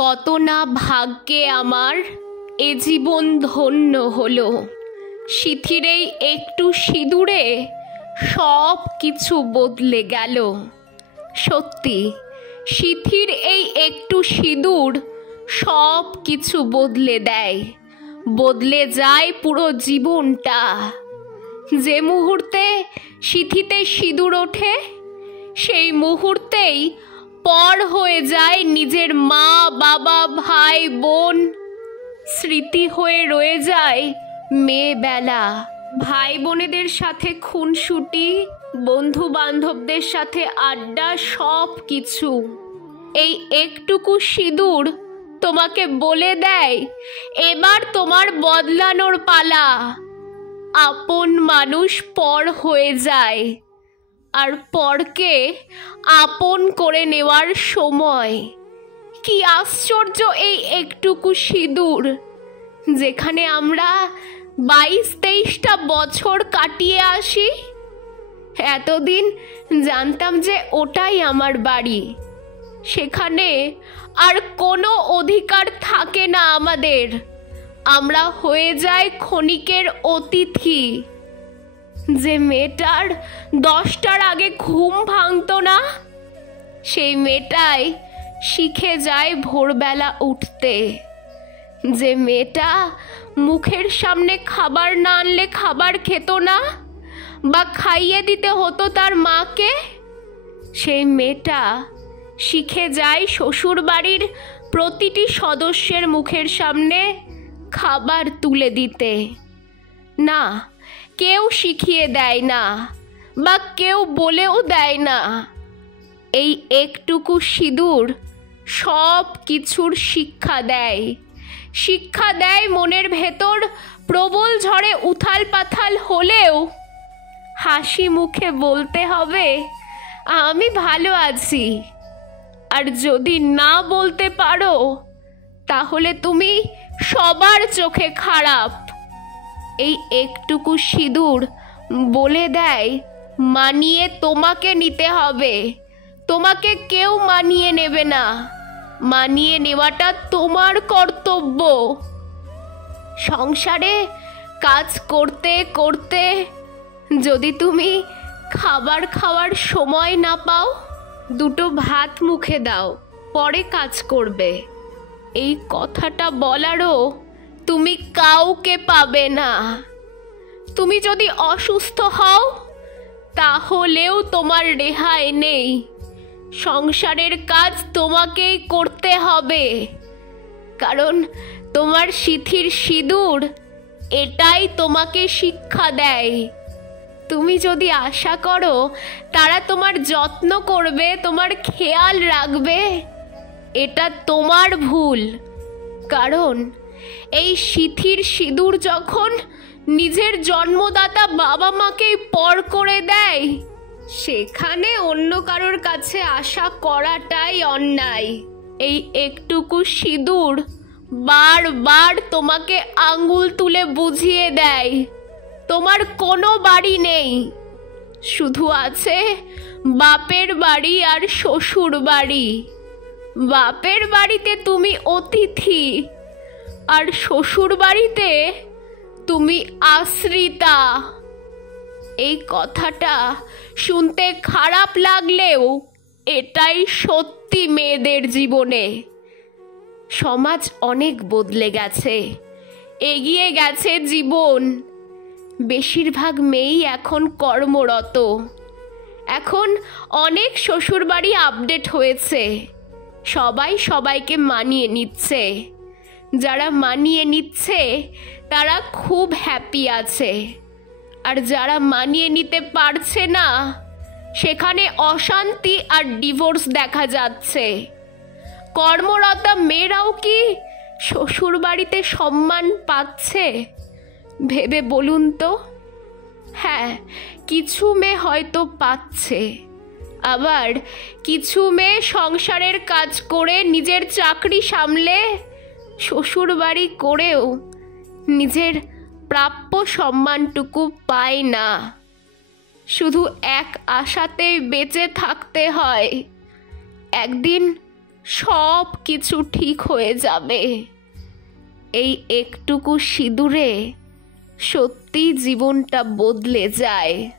কত না ভাগ্যে আমার এ জীবন ধন্য হলো। সিথির এই একটু সিঁদুরে সব কিছু বদলে গেল। সত্যি, সিথির এই একটু সিঁদুর সব কিছু বদলে দেয়, বদলে যায় পুরো জীবনটা। যে মুহূর্তে সিথিতে সিঁদুর ওঠে, সেই মুহূর্তেই পর হয়ে যায় নিজের মা, বাবা, ভাই, বোন। স্মৃতি হয়ে রয়ে যায় মেয়েবেলা, ভাই বোনেদের সাথে খুনসুটি, বন্ধু বান্ধবদের সাথে আড্ডা, সব কিছু। এই একটুকু সিঁদুর তোমাকে বলে দেয় এবার তোমার বদলানোর পালা। আপন মানুষ পর হয়ে যায়, আর পরকে আপন করে নেওয়ার সময়। কি আশ্চর্য এই একটুকু সিঁদুর, যেখানে আমরা 22-23টা বছর কাটিয়ে আসি। এতদিন জানতাম যে ওটাই আমার বাড়ি, সেখানে আর কোনো অধিকার থাকে না আমাদের। আমরা হয়ে যাই ক্ষণিকের অতিথি। যে মেয়েটার 10টার আগে ঘুম ভাঙতো না, সেই মেয়েটাই শিখে যায় ভোরবেলা উঠতে। যে মেয়েটা মুখের সামনে খাবার না আনলে খাবার খেত না, বা খাইয়ে দিতে হতো তার মাকে, সেই মেয়েটা শিখে যায় শ্বশুর বাড়ির প্রতিটি সদস্যের মুখের সামনে খাবার তুলে দিতে। না, কেউ শিখিয়ে দেয় না, বা কেউ বলেও দেয় না। এই একটুকু সিঁদুর সব কিছুর শিক্ষা দেয়। শিক্ষা দেয় মনের ভেতর প্রবল ঝড়ে উথাল পাথাল হলেও হাসি মুখে বলতে হবে আমি ভালো আছি। আর যদি না বলতে পারো, তাহলে তুমি সবার চোখে খারাপ। এই একটুকু সিঁদুর বলে দেয় মানিয়ে তোমাকে নিতে হবে, তোমাকে কেউ মানিয়ে নেবে না। মানিয়ে নেওয়াটা তোমার কর্তব্য। সংসারে কাজ করতে করতে যদি তুমি খাবার খাওয়ার সময় না পাও, দুটো ভাত মুখে দাও, পরে কাজ করবে। এই কথাটা বলারও তুমি কাউকে পাবে না। তুমি যদি অসুস্থ হও, তাহলেও তোমার রেহাই নেই। সংসারের কাজ তোমাকেই করতে হবে, কারণ তোমার সিথির সিঁদুর এটাই তোমাকে শিক্ষা দেয়। তুমি যদি আশা করো তারা তোমার যত্ন করবে, তোমার খেয়াল রাখবে, এটা তোমার ভুল। কারণ এই সিথির সিঁদুর যখন নিজের জন্মদাতা বাবা মাকেই পর করে দেয়, সেখানে অন্য কারোর কাছে আশা করাটাই অন্যায়। এই একটুকু সিঁদুর বারবার তোমাকে আঙ্গুল তুলে বুঝিয়ে দেয় তোমার কোনো বাড়ি নেই, শুধু আছে বাপের বাড়ি আর শ্বশুর বাড়ি। বাপের বাড়িতে তুমি অতিথি, আর শ্বশুর বাড়িতে তুমি আশ্রিতা। এই কথাটা শুনতে খারাপ লাগলেও এটাই সত্যি মেয়েদের জীবনে। সমাজ অনেক বদলে গেছে, এগিয়ে গেছে জীবন। বেশিরভাগ মেয়েই এখন কর্মরত। এখন অনেক শ্বশুরবাড়ি আপডেট হয়েছে, সবাই সবাইকে মানিয়ে নিচ্ছে। যারা মানিয়ে নিচ্ছে তারা খুব হ্যাপি আছে, আর যারা মানিয়ে নিতে পারছে না, সেখানে অশান্তি আর ডিভোর্স দেখা যাচ্ছে। কর্মরতা মেয়েরাও কি শ্বশুর বাড়িতে সম্মান পাচ্ছে? ভেবে বলুন তো। হ্যাঁ, কিছু মেয়ে হয়তো পাচ্ছে, আবার কিছু মেয়ে সংসারের কাজ করে নিজের চাকরি সামলে শ্বশুর বাড়ি করেও নিজের প্রাপ্য সম্মানটুকু পায় না। শুধু এক আশাতেই বেঁচে থাকতে হয়, একদিন সব কিছু ঠিক হয়ে যাবে। এই একটুকু সিঁদুরে সত্যি জীবনটা বদলে যায়।